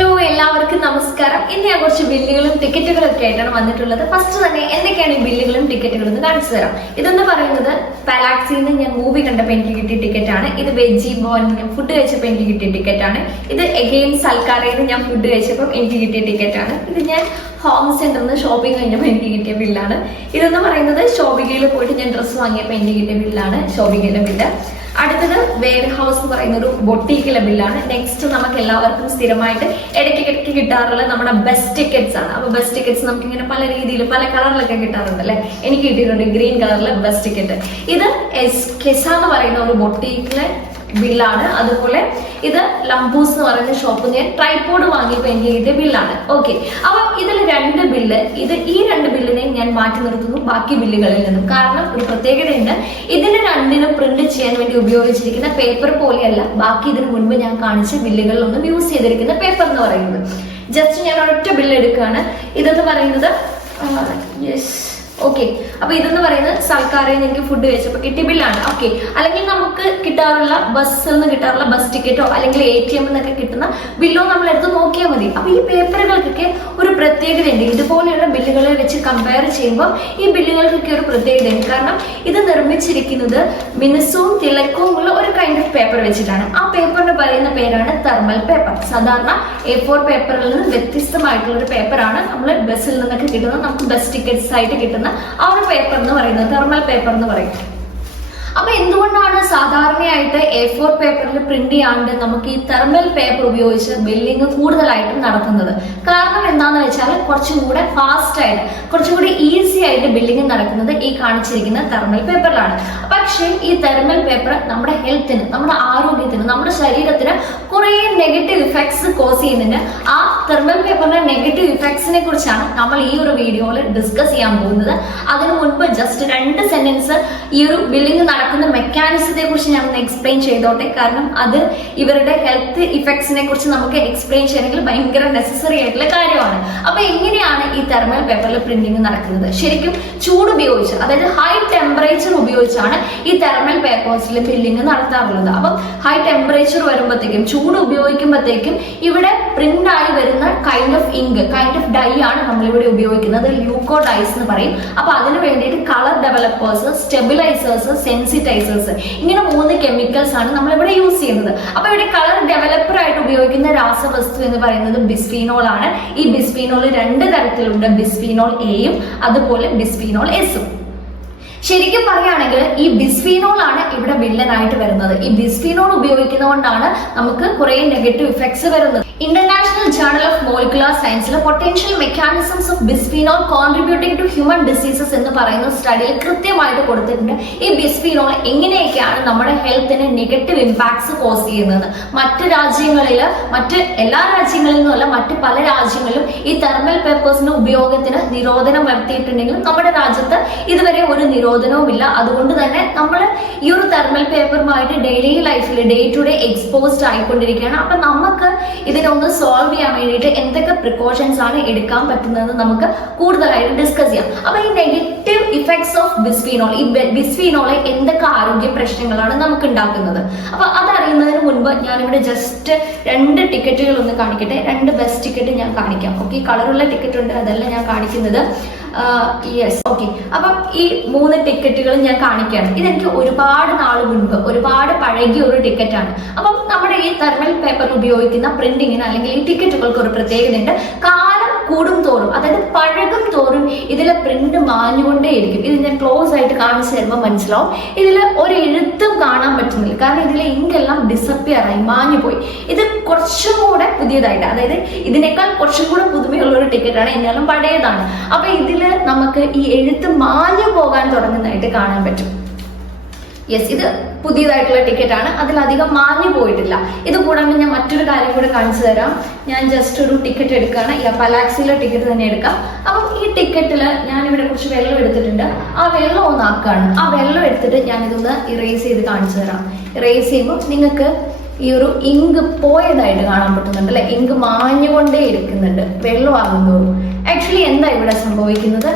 Hello എല്ലാവർക്കും നമസ്കാരം. ഇന്ന് ഞാൻ കുറച്ച് ബില്ലുകളും ടിക്കറ്റുകളും ഒക്കെ ആയിട്ടാണ് വന്നിട്ടുള്ളത്. ഫസ്റ്റ് തന്നെ എന്തൊക്കെയാണ് ഈ ബില്ലുകളും ടിക്കറ്റുകളും എന്ന് കാണിച്ചു തരാം. ഇതെന്ന് പറയുന്നത് പാലാക്സിൽ നിന്ന് ഞാൻ മൂവി കണ്ടപ്പോൾ എനിക്ക് കിട്ടിയ ടിക്കറ്റ് ആണ്. ഇത് വെജി ബോൺ ഞാൻ ഫുഡ് കഴിച്ചപ്പോൾ എനിക്ക് കിട്ടിയ ടിക്കറ്റ് ആണ്. ഇത് എഗെയിൻ സൽക്കാരയിൽ നിന്ന് ഞാൻ ഫുഡ് കഴിച്ചപ്പോൾ എനിക്ക് കിട്ടിയ ടിക്കറ്റ് ആണ്. ഇത് ഞാൻ ഹോം സെന്ററിൽ നിന്ന് ഷോപ്പിംഗ് കഴിഞ്ഞപ്പോൾ എനിക്ക് കിട്ടിയ ബില്ലാണ്. ഇതെന്ന് പറയുന്നത് ഷോപ്പിംഗിൽ പോയിട്ട് ഞാൻ ഡ്രസ്സ് വാങ്ങിയപ്പോൾ എനിക്ക് കിട്ടിയ ബില്ലാണ്, ഷോപ്പിംഗിലെ ബില്ല്. അടുത്തത് വെയർ ഹൗസ് എന്ന് പറയുന്ന ഒരു ബൊട്ടീക്കിലെ ബില്ലാണ്. നെക്സ്റ്റ് നമുക്ക് എല്ലാവർക്കും സ്ഥിരമായിട്ട് ഇടയ്ക്കിടയ്ക്ക് കിട്ടാറുള്ള നമ്മുടെ ബെസ്റ്റ് ടിക്കറ്റ്സ് ആണ്. അപ്പൊ ബെസ്റ്റ് ടിക്കറ്റ്സ് നമുക്ക് ഇങ്ങനെ പല രീതിയിൽ പല കളറിലൊക്കെ കിട്ടാറുണ്ട് അല്ലെ. എനിക്ക് കിട്ടിയിട്ടുണ്ട് ഗ്രീൻ കളറിലെ ബെസ്റ്റ് ടിക്കറ്റ്. ഇത് കെസ എന്ന് പറയുന്ന ഒരു ബൊട്ടീക്കിലെ ബില്ലാണ്. അതുപോലെ ഇത് ലംബൂസ് എന്ന് പറയുന്ന ഷോപ്പിൽ ഞാൻ ട്രൈപോഡ് വാങ്ങിയപ്പോൾ എനിക്ക് കിട്ടിയ ബില്ലാണ്. ഓക്കെ, അപ്പൊ ഇതിൽ രണ്ട് ബില്ല്, ഈ രണ്ട് ബില്ലിനെയും ഞാൻ മാറ്റി നിർത്തുന്നു ബാക്കി ബില്ലുകളിൽ നിന്നും. കാരണം ഒരു പ്രത്യേകതയുണ്ട്, ഇതിന് രണ്ടിനും പ്രിന്റ് ചെയ്യാൻ വേണ്ടി ഉപയോഗിച്ചിരിക്കുന്ന പേപ്പർ പോലെയല്ല ബാക്കി ഇതിന് മുൻപ് ഞാൻ കാണിച്ച ബില്ലുകളിലൊന്നും യൂസ് ചെയ്തിരിക്കുന്ന പേപ്പർ എന്ന് പറയുന്നത്. ജസ്റ്റ് ഞാൻ ഒരൊറ്റ ബില്ല് എടുക്കുകയാണ്. ഇതെന്ന് പറയുന്നത് ഓക്കെ, അപ്പൊ ഇതെന്ന് പറയുന്നത് സൽക്കാരയിൽ നിന്ന് എനിക്ക് ഫുഡ് കഴിച്ചപ്പോൾ കിട്ടിയ ബില്ലാണ്. ഓക്കെ, അല്ലെങ്കിൽ നമുക്ക് കിട്ടാറുള്ള ബസ്സിൽ നിന്ന് കിട്ടാറുള്ള ബസ് ടിക്കറ്റോ അല്ലെങ്കിൽ ATM എന്നൊക്കെ കിട്ടുന്ന ബില്ലോ നമ്മൾ എടുത്ത് നോക്കിയാൽ മതി. അപ്പൊ ഈ പേപ്പറുകൾക്കൊക്കെ ഒരു പ്രത്യേകതയുണ്ട്. ഇതുപോലെയുള്ള ബില്ലുകളെ വെച്ച് കമ്പയർ ചെയ്യുമ്പോൾ ഈ ബില്ലുകൾക്കൊക്കെ ഒരു പ്രത്യേകതയുണ്ട്. കാരണം ഇത് നിർമ്മിച്ചിരിക്കുന്നത് മിനുസവും തിളക്കവും ഉള്ള ഒരു കൈൻഡ് ഓഫ് പേപ്പർ വെച്ചിട്ടാണ്. ആ പേപ്പറിന് പറയുന്ന പേരാണ് തെർമൽ പേപ്പർ. സാധാരണ A4 പേപ്പറിൽ നിന്ന് വ്യത്യസ്തമായിട്ടുള്ള ഒരു പേപ്പറാണ് നമ്മൾ ബസ്സിൽ നിന്നൊക്കെ കിട്ടുന്നത്. നമുക്ക് ബസ് ടിക്കറ്റ്സ് ആയിട്ട് കിട്ടുന്ന ആ ഒരു പേപ്പർ എന്ന് പറയുന്നത് തെർമൽ പേപ്പർ എന്ന് പറയും. അപ്പൊ എന്തുകൊണ്ടാണ് സാധാരണയായിട്ട് A4 പേപ്പറിൽ പ്രിന്റ് ചെയ്യാണ്ട് നമുക്ക് ഈ തെർമൽ പേപ്പർ ഉപയോഗിച്ച് ബില്ലിംഗ് കൂടുതലായിട്ടും നടത്തുന്നത്? കാരണം എന്താണെന്ന് വെച്ചാൽ കുറച്ചും കൂടെ ഫാസ്റ്റ് ആയിട്ട്, കുറച്ചും കൂടി ഈസി ആയിട്ട് ബില്ലിംഗ് നടക്കുന്നത് ഈ കാണിച്ചിരിക്കുന്ന തെർമൽ പേപ്പറിലാണ്. പക്ഷേ ഈ തെർമൽ പേപ്പർ നമ്മുടെ ഹെൽത്തിന്, നമ്മുടെ ആരോഗ്യത്തിന്, നമ്മുടെ ശരീരത്തിന് കുറെ നെഗറ്റീവ് ഇഫക്ട്സ് കോസ് ചെയ്യുന്നുണ്ട്. ആ തെർമൽ പേപ്പറിന്റെ നെഗറ്റീവ് ഇഫക്ട്സിനെ കുറിച്ചാണ് നമ്മൾ ഈ ഒരു വീഡിയോയിൽ ഡിസ്കസ് ചെയ്യാൻ പോകുന്നത്. അതിനു മുൻപ് ജസ്റ്റ് 2 സെന്റൻസ് ഈ ഒരു ബില്ലിംഗ് നടക്കുന്ന മെക്കാനിസത്തെ കുറിച്ച് ഞാൻ എക്സ്പ്ലെയിൻ ചെയ്തോട്ടെ. കാരണം അത് ഇവരുടെ ഹെൽത്ത് ഇഫക്ട്സിനെ കുറിച്ച് നമുക്ക് എക്സ്പ്ലെയിൻ ചെയ്യണമെങ്കിൽ ഭയങ്കര നെസസറി ആയിട്ടുള്ള കാര്യമാണ്. അപ്പൊ എങ്ങനെയാണ് ഈ തെർമൽ പേപ്പറിൽ പ്രിന്റിംഗ് നടക്കുന്നത്? ശരിക്കും ചൂട് ഉപയോഗിച്ച്, അതായത് ഹൈ ടെമ്പറേച്ചർ ഉപയോഗിച്ചാണ് ഈ തെർമൽ പേപ്പേഴ്സിൽ ബില്ലിംഗ് നടത്താറുള്ളത്. അപ്പം ഹൈ ടെമ്പറേച്ചർ വരുമ്പോഴത്തേക്കും, ചൂട് ഉപയോഗിക്കുമ്പോഴത്തേക്കും ഇവിടെ പ്രിന്റ് ആയി വരുന്ന kind of ink, kind of dye ആണ് നമ്മളിവിടെ ഉപയോഗിക്കുന്നത്. ല്യൂക്കോ ഡൈസ് എന്ന് പറയും. അപ്പൊ അതിന് വേണ്ടിയിട്ട് കളർ ഡെവലപ്പേഴ്സ്, സ്റ്റെബിലൈസേഴ്സ്, സെൻസിറ്റൈസേഴ്സ്, ഇങ്ങനെ 3 കെമിക്കൽസ് ആണ് നമ്മൾ ഇവിടെ യൂസ് ചെയ്യുന്നത്. അപ്പൊ ഇവിടെ കളർ ഡെവലപ്പർ ആയിട്ട് ഉപയോഗിക്കുന്ന രാസവസ്തു എന്ന് പറയുന്നത് ബിസ്ഫീനോൾ ആണ്. ഈ ബിസ്ഫീനോൾ 2 തരത്തിലുണ്ട്, ബിസ്ഫീനോൾ എയും അതുപോലെ ബിസ്ഫീനോൾ എസും. ശരിക്കും പറയുകയാണെങ്കിൽ ഈ ബിസ്ഫീനോൾ ആണ് ഇവിടെ വില്ലനായിട്ട് വരുന്നത്. ഈ ബിസ്ഫീനോൾ ഉപയോഗിക്കുന്നതുകൊണ്ടാണ് നമുക്ക് കുറെ നെഗറ്റീവ് ഇഫക്ട്സ് വരുന്നത്. ഇന്റർനാഷണൽ ജേർണൽ ഓഫ് മോളിക്കുലർ സയൻസിലെ potential mechanisms of bisphenol contributing to human diseases എന്ന് പറയുന്ന സ്റ്റഡിയിൽ കൃത്യമായിട്ട് കൊടുത്തിട്ടുണ്ട് ഈ ബിസ്ഫീനോൾ എങ്ങനെയൊക്കെയാണ് നമ്മുടെ ഹെൽത്തിന് നെഗറ്റീവ് ഇമ്പാക്ട്സ് കോസ് ചെയ്യുന്നത്. മറ്റ് രാജ്യങ്ങളിൽ, മറ്റ് എല്ലാ രാജ്യങ്ങളിൽ നിന്നുമല്ല, മറ്റ് പല രാജ്യങ്ങളിലും ഈ തെർമൽ പേപ്പേഴ്സിന്റെ ഉപയോഗത്തിന് നിരോധനം വരുത്തിയിട്ടുണ്ടെങ്കിലും നമ്മുടെ രാജ്യത്ത് ഇതുവരെ ഒരു നിരോധനവുമില്ല. അതുകൊണ്ട് തന്നെ നമ്മൾ ഈ ഒരു തെർമൽ പേപ്പറുമായിട്ട് ഡെയിലി ലൈഫിൽ ഡേ ടു ഡേ എക്സ്പോസ്ഡ് ആയിക്കൊണ്ടിരിക്കുകയാണ്. അപ്പൊ നമുക്ക് ഇതിനൊന്ന് സോൾവ് ചെയ്യാൻ വേണ്ടിയിട്ട് എന്തൊക്കെ പ്രിക്കോഷൻസ് ആണ് എടുക്കാൻ പറ്റുന്നതെന്ന് നമുക്ക് കൂടുതലായിട്ട് ഡിസ്കസ് ചെയ്യാം. അപ്പൊ ഈ നെഗറ്റീവ് ഇഫക്ട്സ് ഓഫ് ബിസ്ഫീനോൾ, ഈ ബിസ്ഫീനോളെ എന്തൊക്കെ ആരോഗ്യ പ്രശ്നങ്ങളാണ് നമുക്ക് ഉണ്ടാക്കുന്നത്? അപ്പൊ അതറിയുന്നതിന് മുൻപ് ഞാനിവിടെ ജസ്റ്റ് 2 ടിക്കറ്റുകൾ ഒന്ന് കാണിക്കട്ടെ. 2 ബെസ്റ്റ് ടിക്കറ്റ് ഞാൻ കാണിക്കാം. ഓക്കെ, കളറുള്ള ടിക്കറ്റ് ഉണ്ട്, അതല്ല ഞാൻ കാണിക്കുന്നത്. Yes, okay. അപ്പം ഈ 3 ടിക്കറ്റുകൾ ഞാൻ കാണിക്കുകയാണ്. ഇതെനിക്ക് ഒരുപാട് നാൾ മുൻപ്, ഒരുപാട് പഴകിയ ഒരു ടിക്കറ്റാണ്. അപ്പം നമ്മുടെ ഈ തെർമൽ പേപ്പർ ഉപയോഗിക്കുന്ന പ്രിന്റിങ്ങിന് അല്ലെങ്കിൽ ഈ ടിക്കറ്റുകൾക്ക് ഒരു പ്രത്യേകതയുണ്ട്. കാലം കൂടും തോറും, അതായത് പഴകും തോറും ഇതിലെ പ്രിന്റ് മാഞ്ഞുകൊണ്ടേയിരിക്കും. ഇത് ഞാൻ ക്ലോസ് ആയിട്ട് കാണിച്ചു തരുമ്പോൾ മനസ്സിലാവും. ഇതിൽ ഒരു എഴുത്തും കാണാൻ പറ്റുന്നില്ല. കാരണം ഇതിലെ ഇങ്കെല്ലാം ഡിസപ്പിയർ ആയി, മാഞ്ഞു പോയി. ഇത് കുറച്ചും കൂടെ പുതിയതായിട്ട്, അതായത് ഇതിനേക്കാൾ കുറച്ചും കൂടെ പുതുമയുള്ള ഒരു ടിക്കറ്റാണ്, എന്നാലും പഴയതാണ്. അപ്പൊ ഇതിൽ നമുക്ക് ഈ എഴുത്ത് മാഞ്ഞു പോകാൻ തുടങ്ങുന്നതായിട്ട് കാണാൻ പറ്റും. യെസ്, ഇത് പുതിയതായിട്ടുള്ള ടിക്കറ്റ് ആണ്, അതിലധികം മാഞ്ഞു പോയിട്ടില്ല. ഇത് കൂടാണ്ട് ഞാൻ മറ്റൊരു കാര്യം കൂടെ കാണിച്ചു തരാം. ഞാൻ ജസ്റ്റ് ഒരു ടിക്കറ്റ് എടുക്കുകയാണ്. ഈ പലാക്സിലെ ടിക്കറ്റ് തന്നെ എടുക്കാം. അപ്പം ഈ ടിക്കറ്റിൽ ഞാനിവിടെ കുറച്ച് വെള്ളം എടുത്തിട്ടുണ്ട്. ആ വെള്ളം ഒന്ന് ആക്കുകയാണ്. ആ വെള്ളം എടുത്തിട്ട് ഞാൻ ഇതൊന്ന് ഇറേസ് ചെയ്ത് കാണിച്ചു തരാം. ഇറേസ് ചെയ്യുമ്പോൾ നിങ്ങൾക്ക് ഈ ഒരു ഇങ്ക് പോയതായിട്ട് കാണാൻ പറ്റുന്നുണ്ട് അല്ലെ. ഇങ്ക് മാഞ്ഞുകൊണ്ടേ ഇരിക്കുന്നുണ്ട് വെള്ളം ആകുമ്പോൾ. ആക്ച്വലി എന്താ ഇവിടെ സംഭവിക്കുന്നത്?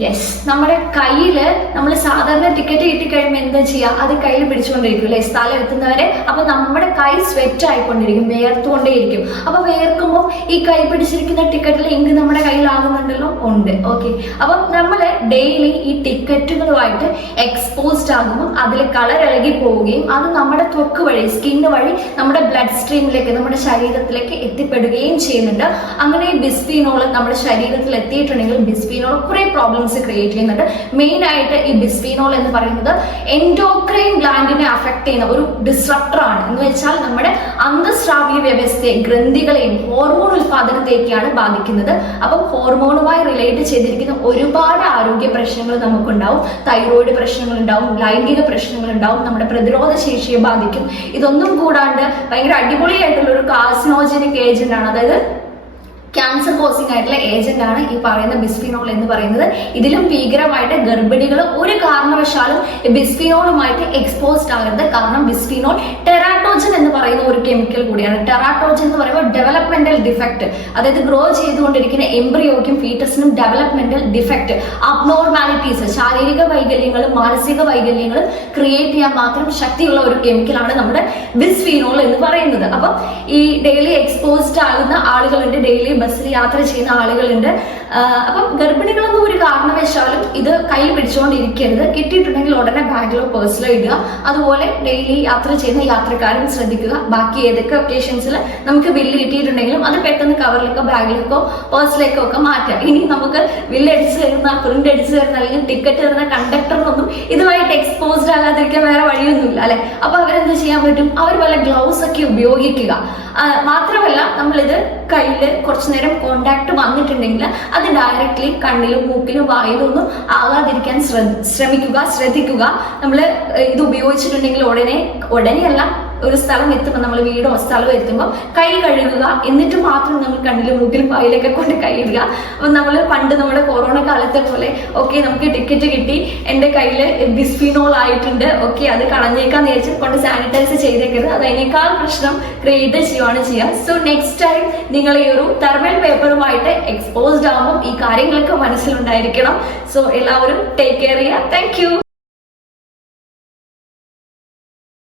യെസ്, നമ്മുടെ കയ്യില് നമ്മൾ സാധാരണ ടിക്കറ്റ് കിട്ടിക്കഴിയുമ്പോൾ എന്താ ചെയ്യുക, അത് കയ്യിൽ പിടിച്ചുകൊണ്ടിരിക്കും അല്ലെ, സ്ഥലം എത്തുന്നവരെ. അപ്പൊ നമ്മുടെ കൈ സ്വെറ്റ് ആയിക്കൊണ്ടിരിക്കും, വേർത്തുകൊണ്ടേയിരിക്കും. അപ്പൊ വേർക്കുമ്പോൾ ഈ കൈ പിടിച്ചിരിക്കുന്ന ടിക്കറ്റിൽ ഇങ്ക് നമ്മുടെ കയ്യിലാകുന്നുണ്ടല്ലോ, ഉണ്ട്. ഓക്കെ, അപ്പൊ നമ്മള് ഡെയിലി ഈ ടിക്കറ്റുകളുമായിട്ട് എക്സ്പോസ്ഡ് ആകുമ്പോൾ അതിൽ കളർ ഇളകി പോവുകയും അത് നമ്മുടെ ത്വക്ക് വഴി, സ്കിന്ന് വഴി നമ്മുടെ ബ്ലഡ് സ്ട്രീമിലേക്ക്, നമ്മുടെ ശരീരത്തിലേക്ക് എത്തിപ്പെടുകയും ചെയ്യുന്നുണ്ട്. അങ്ങനെ ഈ ബിസ്ഫീനോൾ നമ്മുടെ ശരീരത്തിൽ എത്തിയിട്ടുണ്ടെങ്കിൽ ബിസ്ഫീനോൾ കുറെ പ്രോബ്ലംസ് ക്രിയേറ്റ് ചെയ്യുന്നുണ്ട്. മെയിൻ ആയിട്ട് ഈ ബിസ്ഫീനോൾ എന്ന് പറയുന്നത് എൻഡോക്രൈൻ ഗ്ലാൻഡിനെ അഫക്ട് ചെയ്യുന്ന ഒരു ഡിസ്റപ്റ്റർ ആണ്. എന്ന് വെച്ചാൽ നമ്മുടെ അന്തസ്രാവീയ വ്യവസ്ഥയെ, ഗ്രന്ഥികളെയും ഹോർമോൺ ഉൽപാദനത്തെയൊക്കെയാണ് ബാധിക്കുന്നത്. അപ്പം ഹോർമോണുമായി റിലേറ്റ് ചെയ്തിരിക്കുന്ന ഒരുപാട് ആരോഗ്യ പ്രശ്നങ്ങൾ നമുക്കുണ്ടാവും. തൈറോയിഡ് പ്രശ്നങ്ങൾ ഉണ്ടാവും, ലൈംഗിക പ്രശ്നങ്ങൾ ഉണ്ടാവും, നമ്മുടെ പ്രതിരോധ ശേഷിയെ ബാധിക്കും. ഇതൊന്നും കൂടാണ്ട് ഭയങ്കര അടിപൊളിയായിട്ടുള്ള ഒരു കാർസിനോജനിക് ഏജന്റ് ആണ്, അതായത് ക്യാൻസർ കോസിംഗ് ആയിട്ടുള്ള ഏജന്റ് ആണ് ഈ പറയുന്ന ബിസ്ഫിനോൾ എന്ന് പറയുന്നത്. ഇതിലും ഭീകരമായിട്ട് ഗർഭിണികൾ ഒരു കാരണവശാലും ബിസ്ഫിനോളുമായിട്ട് എക്സ്പോസ്ഡ് ആകരുത്. കാരണം ബിസ്ഫിനോൾ ടെറാട്ടോജൻ എന്ന് പറയുന്ന ഒരു കെമിക്കൽ കൂടിയാണ്. ടെറാട്ടോജൻ എന്ന് പറയുമ്പോൾ ഡെവലപ്മെന്റൽ ഡിഫക്ട്, അതായത് ഗ്രോ ചെയ്തുകൊണ്ടിരിക്കുന്ന എംബ്രിയോയ്ക്കും ഫീറ്റസിനും ഡെവലപ്മെന്റൽ ഡിഫക്ട്, അബ്നോർമാലിറ്റീസ്, ശാരീരിക വൈകല്യങ്ങളും മാനസിക വൈകല്യങ്ങളും ക്രിയേറ്റ് ചെയ്യാൻ മാത്രം ശക്തിയുള്ള ഒരു കെമിക്കലാണ് നമ്മുടെ ബിസ്ഫിനോൾ എന്ന് പറയുന്നത്. അപ്പം ഈ ഡെയിലി എക്സ്പോസ്ഡ് ആകുന്ന ആളുകളുണ്ട്, ഡെയിലി ബസ്സിൽ യാത്ര ചെയ്യുന്ന ആളുകളുണ്ട്. അപ്പം ഗർഭിണികളൊന്നും ഒരു കാരണവശാലും ഇത് കയ്യിൽ പിടിച്ചുകൊണ്ടിരിക്കരുത്. കിട്ടിയിട്ടുണ്ടെങ്കിൽ ഉടനെ ബാഗിലോ പേഴ്സിലോ ഇടുക. അതുപോലെ ഡെയിലി യാത്ര ചെയ്യുന്ന യാത്രക്കാരും ശ്രദ്ധിക്കുക. ബാക്കി ഏതൊക്കെ ഒക്കേഷൻസിൽ നമുക്ക് ബില്ല് കിട്ടിയിട്ടുണ്ടെങ്കിലും അത് പെട്ടെന്ന് കവറിലേക്കോ ബാഗിലേക്കോ പേഴ്സിലേക്കോ ഒക്കെ മാറ്റാം. ഇനി നമുക്ക് ബില്ല് അടിച്ചു തരുന്ന, പ്രിന്റ് അടിച്ചു തരുന്ന അല്ലെങ്കിൽ ടിക്കറ്റ് തരുന്ന കണ്ടക്ടറിനൊന്നും ഇതുമായിട്ട് എക്സ്പോസ്ഡ് ആകാതിരിക്കാൻ വേറെ വഴിയൊന്നുമില്ല അല്ലെ. അപ്പൊ അവരെന്ത് ചെയ്യാൻ പറ്റും, അവർ വല്ല ഗ്ലൗസ് ഒക്കെ ഉപയോഗിക്കുക. മാത്രമല്ല നമ്മളിത് കയ്യില് കുറച്ചു നേരം കോണ്ടാക്ട് വന്നിട്ടുണ്ടെങ്കിൽ അത് ഡയറക്ട്ലി കണ്ണിലും മൂക്കിലും വായിലും ഒന്നും ആകാതിരിക്കാൻ ശ്രദ്ധിക്കുക. നമ്മൾ ഇത് ഉപയോഗിച്ചിട്ടുണ്ടെങ്കിൽ ഉടനെയല്ല, ഒരു സ്ഥലം എത്തുമ്പോൾ, നമ്മൾ വീടോ സ്ഥലമോ എത്തുമ്പോൾ കൈ കഴുകുക. എന്നിട്ട് മാത്രം നമ്മൾ കണ്ണിലും മൂക്കിലും വായിലൊക്കെ കൊണ്ട് കൈയിടുക. അപ്പൊ നമ്മൾ പണ്ട് നമ്മുടെ കൊറോണ കാലത്തെ പോലെ ഓക്കെ നമുക്ക് ടിക്കറ്റ് കിട്ടി, എന്റെ കയ്യിൽ ബിസ്ഫിനോൾ ആയിട്ടുണ്ട്, ഓക്കെ അത് കളഞ്ഞേക്കാന്ന് വിചാരിച്ച് കൊണ്ട് സാനിറ്റൈസ് ചെയ്തേക്കരുത്. അത് അതിനേക്കാൾ പ്രശ്നം ക്രിയേറ്റ് ചെയ്യുകയാണ് ചെയ്യുക. സോ നെക്സ്റ്റ് ടൈം നിങ്ങൾ ഈ ഒരു തെർമൽ പേപ്പറുമായിട്ട് എക്സ്പോസ്ഡ് ആകുമ്പോൾ ഈ കാര്യങ്ങളൊക്കെ മനസ്സിലുണ്ടായിരിക്കണം. സോ എല്ലാവരും ടേക്ക് കെയർ ചെയ്യുക. Thank you.